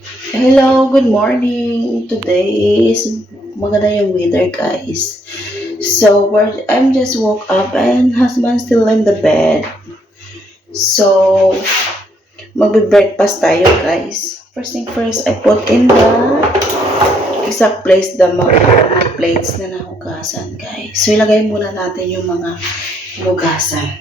Hello, good morning. Today is maganda yung weather, guys. I'm just woke up and husband still in the bed. So, magbe-breakfast tayo, guys. First thing first, I put in the exact place the mga plates na nahugasan, guys. So, ilagay muna natin yung mga hugasan.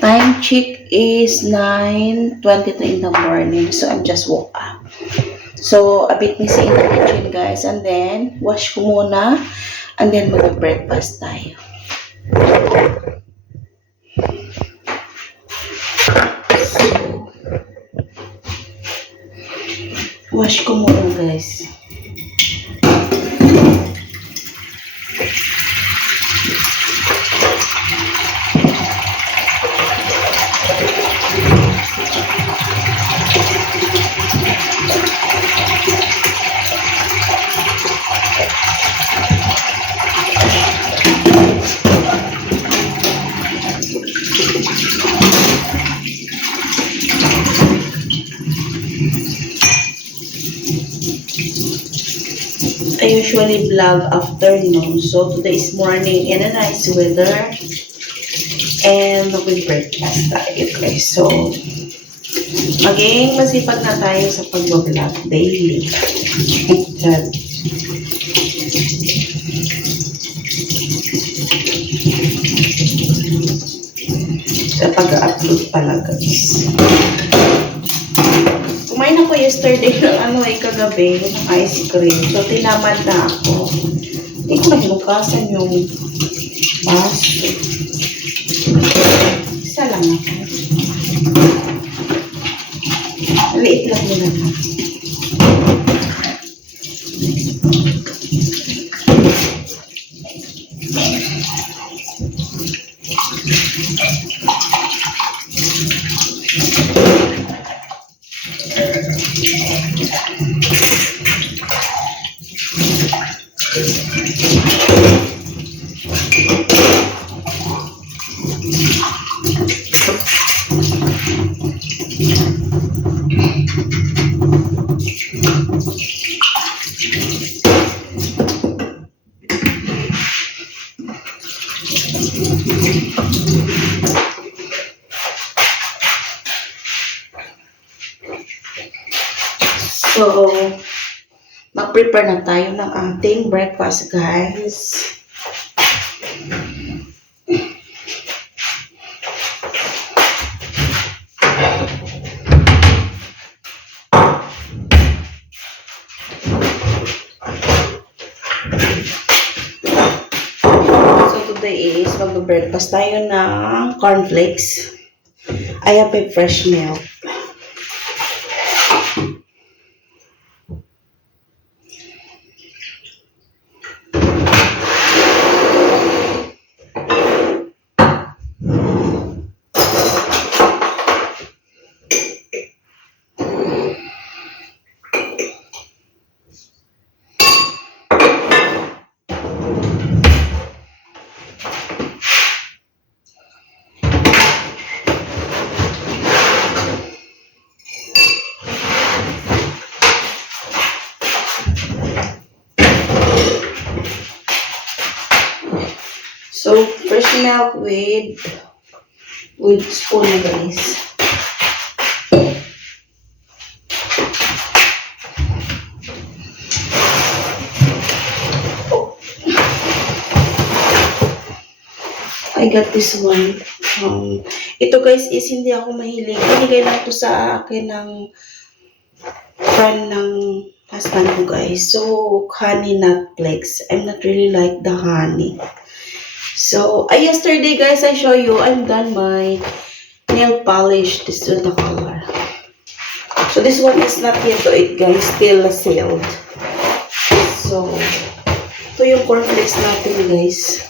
Time check is 9:22 in the morning. So, I'm just woke up. So, a bit messy in the kitchen, guys. And then, wash ko muna. And then, mag-breakfast tayo. So, wash ko muna, guys. I usually vlog afternoon. So, today is morning in a nice weather. And mag-breakfast tayo, guys. So, maging masipag na tayo sa pag-vlog daily. Sa pag-upload pala, guys. Kumain ako yesterday ng kagabi, ng ice cream. So, tinamad na ako. Hindi ko nahinukasan yung baso. Isa lang ako. Maliit lang nila na. So, mag-prepare na tayo ng ating breakfast, guys. So, today is mag-breakfast tayo ng cornflakes. I have a fresh milk. So, fresh milk with spoon, guys. I got this one. Ito guys is hindi ako mahilig. Binigay lang to sa akin ng friend ng husband ko guys. So, honey nut flakes. I'm not really like the honey. So, yesterday guys, I show you, I'm done my nail polish. This is the color. So, this one is not yet to it guys. Still sealed. So, ito yung cornflakes natin guys.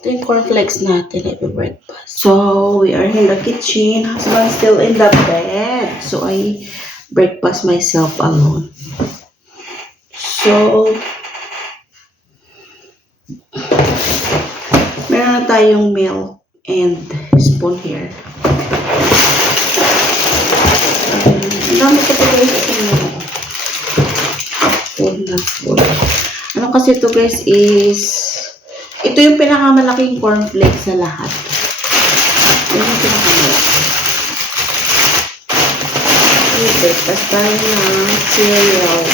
Ito yung cornflakes natin every breakfast. So, we are in the kitchen. Husband still in the bed. So, I breakfast myself alone. So, meron na tayong milk and spoon here. Ang dami ko po guys ito milk. Spoon. Ano kasi ito guys is ito yung pinakamalaking cornflakes sa lahat. Ito yung pinakamalaki. Breakfast tayo ng cereal.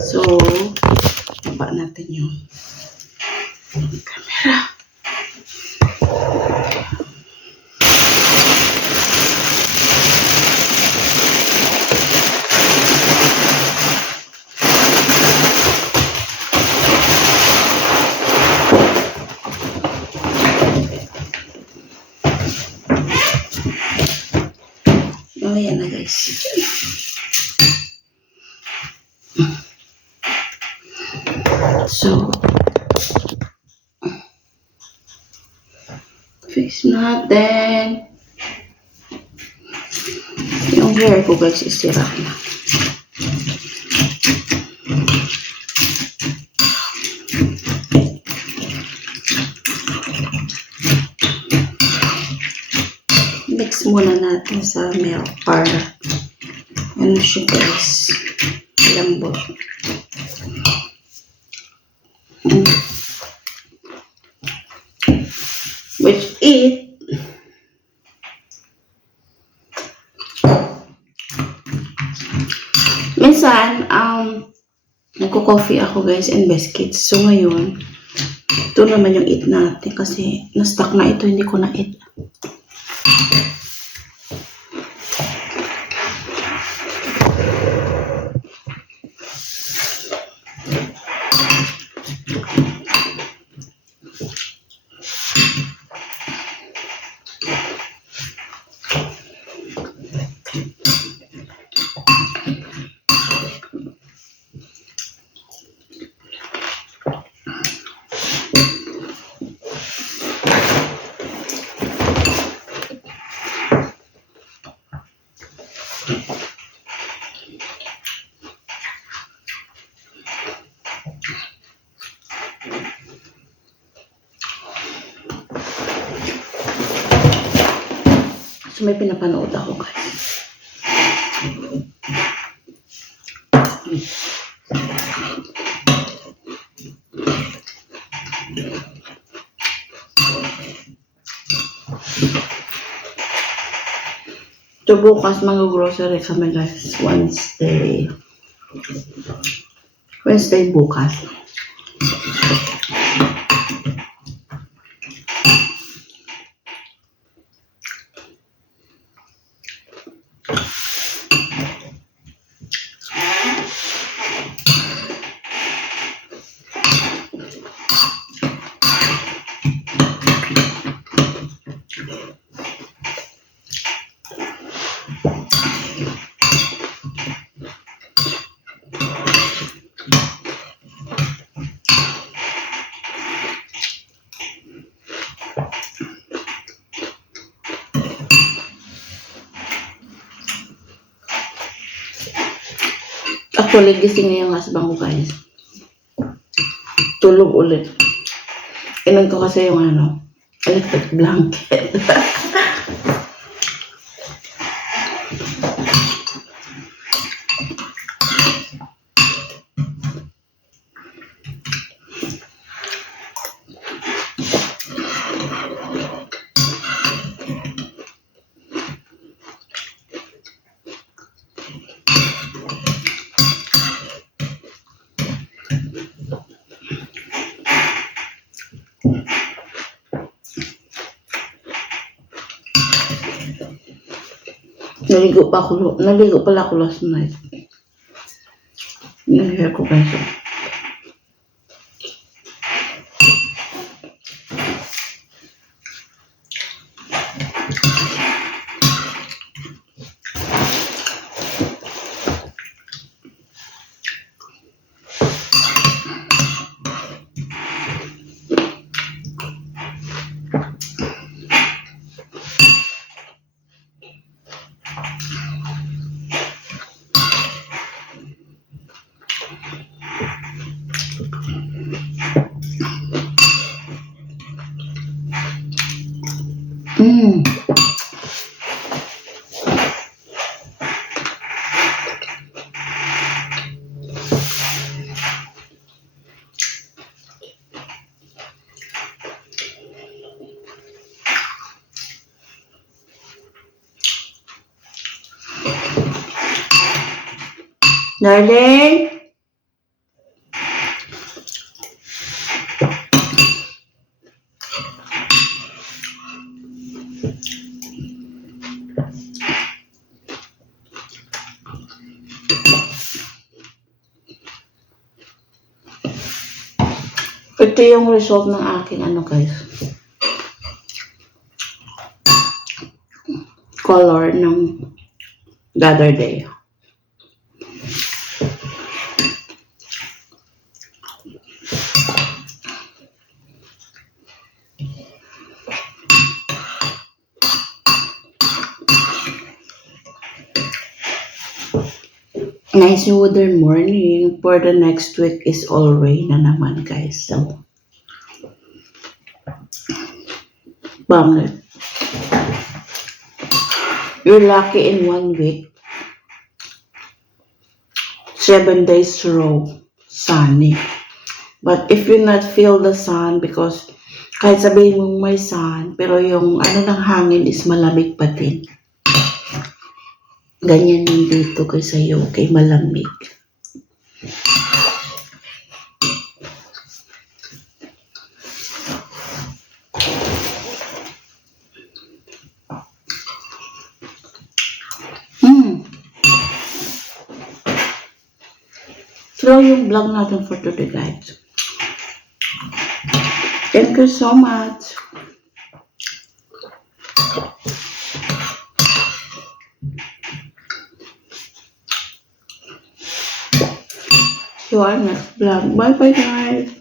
So, baba natin yung camera. Oh, yan na guys. So, fix natin. Yung hair ko guys is sira na. Mix muna natin sa milk para ano siya guys, lambot. Which it minsan nagko-coffee ako guys and biscuits. So ngayon ito naman yung eat natin kasi na-stuck na ito, hindi ko na-eat. So, may pinapanood ako guys. So, bukas mag-grocery kami guys. Wednesday bukas. Actually, gising na yung husband ko guys. Tulog ulit. Inan ko kasi yung electric blanket. Naligo pala ako last night. Yung hair ko guys. Darling? Ito yung result ng aking guys. Color ng the other day. Nice weather morning. For the next week is all rain na naman guys. So, bangit. You're lucky in 1 week. 7 days row sunny. But if you not feel the sun, because kahit sabihin mong may sun, pero yung ng hangin is malamig pa din. Ganyan din dito kay sa UK, malamig. So yung vlog natin for today guys. Thank you so much. See you on next vlog. Bye bye guys.